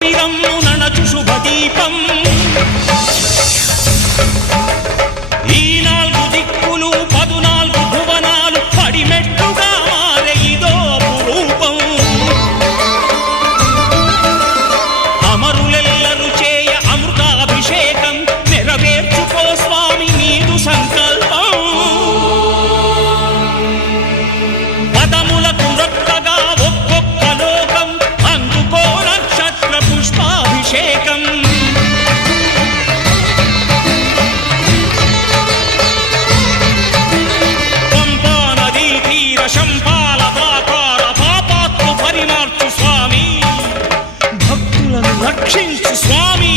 నడచు శుభదీపం ఈ నాలుగు దిక్కులు 14 భువనాలు పడిమెట్టుగా మారే ఇదో అపురూపం అమరులెల్లరు చేయ అమృతాభిషేకం నెరవేర్చుకో స్వామి నీదు సంకల్పం పదములకు రొక్కగా ఒక్కొక్క లోకం అందుకో నక్షత్ర పుష్పాభిషేకం పంపా నదీ తీర శంపాల పాతాల పాపాత్ము పరిమార్చు స్వామి భక్తులను రక్షించు స్వామి